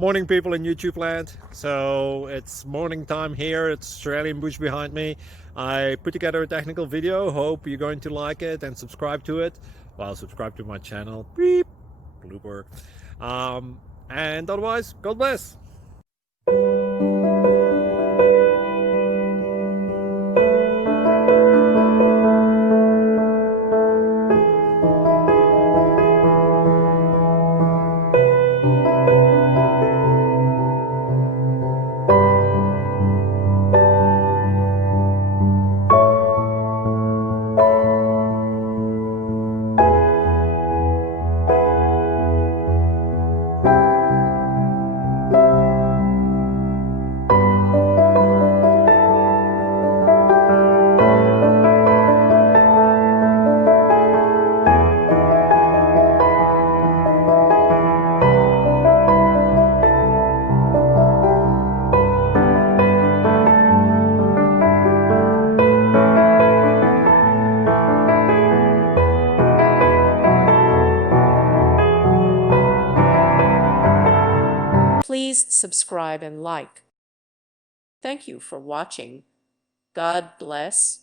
Morning, people in YouTube land. So it's morning time here. It's Australian bush behind me. I put together a technical video. Hope you're going to like it and subscribe to it. Well, subscribe to my channel. Beep. Blooper. And otherwise, God bless. Please subscribe and like. Thank you for watching. God bless.